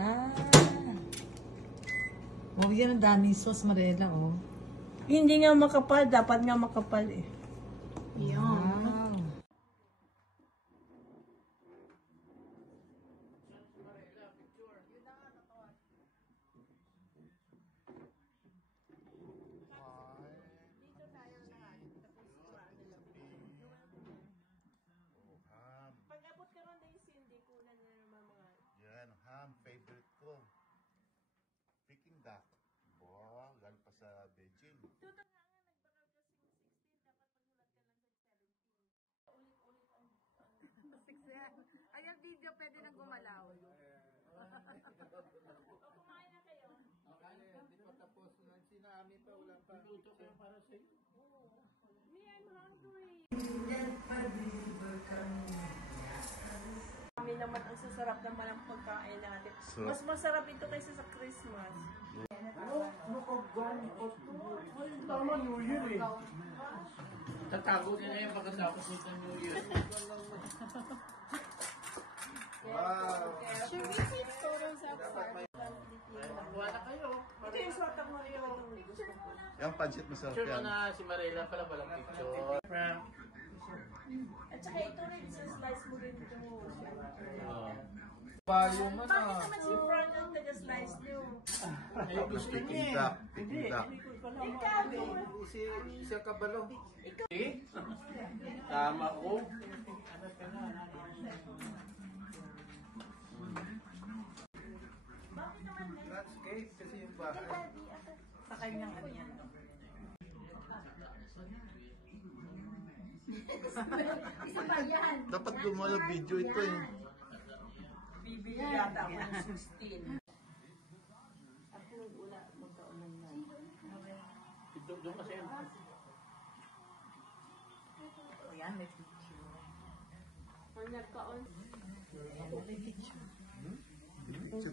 Ah. Oh, yan ang daming sauce, Marela, oh. Hindi nga makapal, dapat nga makapal eh. Yan. Wow. Pag-abot ka ron din, Cindy, kunan na naman mga... Yan, ham, favorite ko. Peking duck. Wow, galing pa sa Beijing. Tuto nga nagbakal kasi 16, dapat magulat ka lang sa 17. Ulit-ulit ang... Ayan, video pwede nang gumalaw. O, kumain na kayo. Hindi pa tapos. Sinami pa, wala pa. Luto ko para sa iyo. Me, I'm hungry. Kami naman ang sasarap naman ang pagkain natin. Sarap. Mas masarap ito kaysa sa Christmas. Tama, New Year eh. Tatago nila yung pagkatapos nito New Year. Wow! Should we take photos outside? Kuha na kayo. Ito yung sotang mo rin. Yung pancit masarap Picture mo yan. na si Marela pala walang picture. Frank. At saka ito rin, slice mo rin ito. Bayo mo Bakit na. naman si Frank ang taga-slice nyo? Ay, gusto niya Peking eh. duck. Peking duck. Ikaw, doon. Si Kabalo. Eh? Tama ko. Bakit naman That's cake kasi yung bahay. sa kanyang ano yan? Isa pa yan. Dapat gumala video ito eh. Bibili yata ako ng 16. Ako wala magkaunan na. Doon kasi. O yan, may picture. Pag nagkaon.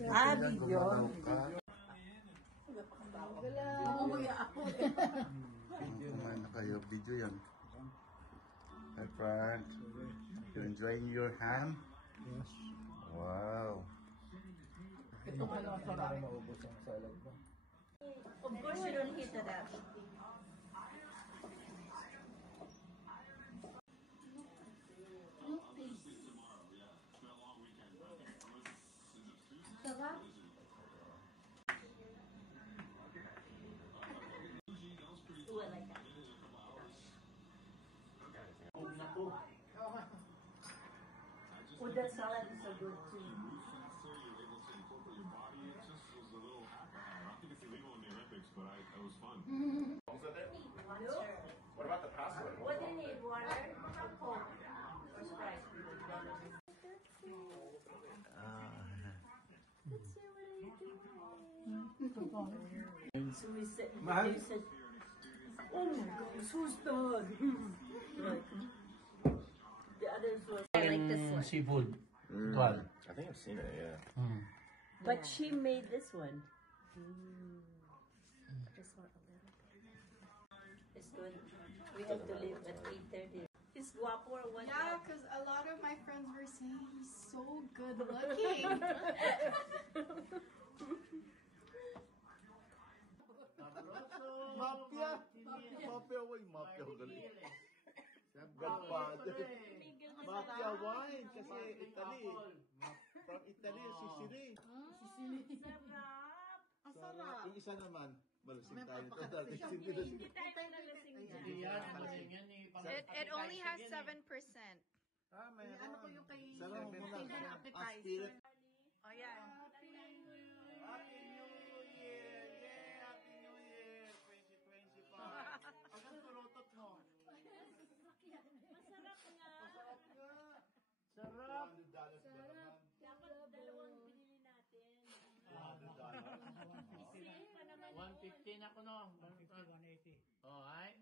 Ah, video. Kumain na kayo. Video yan. Hi, Frank. You enjoying your ham? Yes. Wow. Of course, you don't hit it up. Sarap. Ooh, I like that. Oh, that salad is so good too. What about the pasta? What do you need? Water? Coke? Or Sprite? Let's see, what are you doing? So we said, you said, oh my gosh, who's done? Right. The others was, I like this one. Seafood. Tuwal. I think I've seen it, yeah. but she made this one. This one a little bit. It's good. We have to leave at 8:30. Is guapo or what? Yeah, because a lot of my friends were saying he's so good looking. Mafia! Mafia wine. Mafia galing. Godfather. Mafia wine kasi Italy. From Italy, Sicily. Sarap! Ang sarap. Yung isa naman, malasing tayo ito. Hindi tayo nalasing dyan. Yan, malasing yan eh. It only has 7%. Ah, may Ano ko yung kay... Sarap mo muna. Appetizer. Oh, yeah. Happy New Year! Yeah! Happy New Year! 2025! Ang turutot mo. Masarap nga. Sarap nga! Sarap. $200 ba naman? Dapat dalawang binili natin. $200. Isip pa naman 150 na ko no. 150, 180. Oh, ay.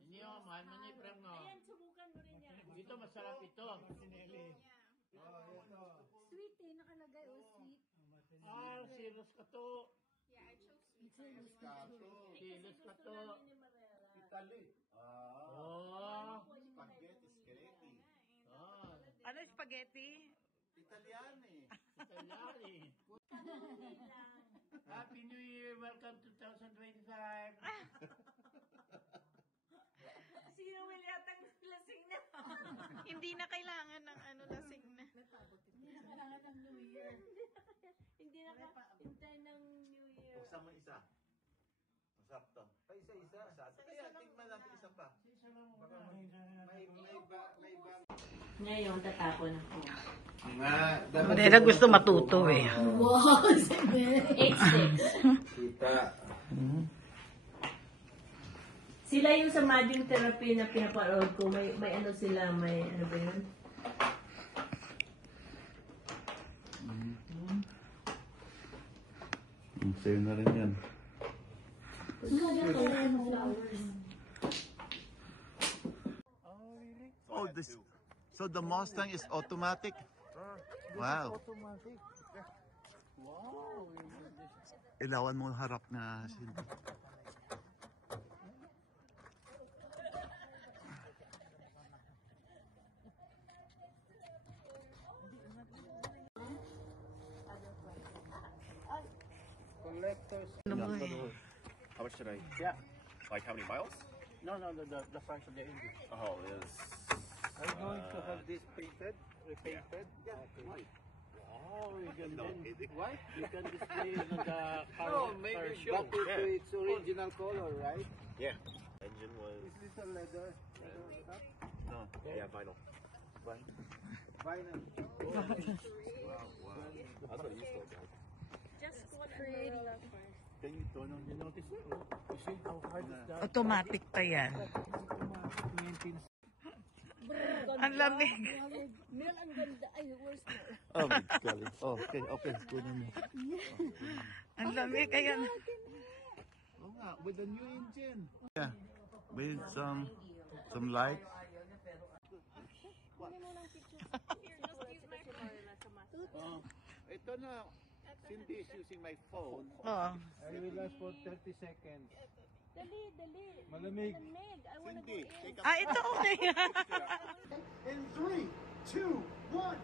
Hindi oh, mahal mo ni Frank no. Ayan, subukan mo rin yan. Ito masarap ito. Sweet eh, nakalagay. Oh, sweet. Ah, serious ka to. Yeah, I chose sweet. Pescado. Serious ka to. Ni Marera. Italy. Ah. Oh. Spaghetti, skeletti. Ah. Ano, spaghetti? Italiani. Italiani. Happy New Year! Welcome to 2025! Sino will yatang lasing na? Hindi na kailangan ng ano lasing na. Hindi na hintay ng New Year. Buksan mo isa. Masarap to. Pa isa-isa. Kaya tingnan natin isa pa. Ngayon, tatapon ako. Marela gusto matuto eh. Kita. Sila yung sa magic therapy na pinapanood ko, may ano sila, may ano ba yun? Sa'yo na rin yan. Oh, this. So the Mustang is automatic? Wow. Automatic. Wow! Ilawan mo harap na Cindy. Collectors. How much should I? Yeah. Like how many miles? No, the price of the engine. Oh, it is. Are you going to have this painted? Repainted? Yeah. White. Oh, you can then, white? You can display on the car, car show. back to its original color, right? Yeah. Engine was. Is this a leather stuff? No. Yeah, vinyl. Vinyl. That's what it used to look like. Can you turn on the notice? You see how hard is that? Automatic pa yan. Maintenance. Ang lamig. Meron ang ganda. Ay, worst na. Oh my God. Oh, okay. Kunin mo. Ang lamig. Ayan. Oh nga, with the new engine. Yeah. With some light. Ito na. Cindy is using my phone. Oo. I will last for 30 seconds. Dali. Malamig. I wanna go Cindy, in. take a Ah, ito okay. In 3, 2, 1.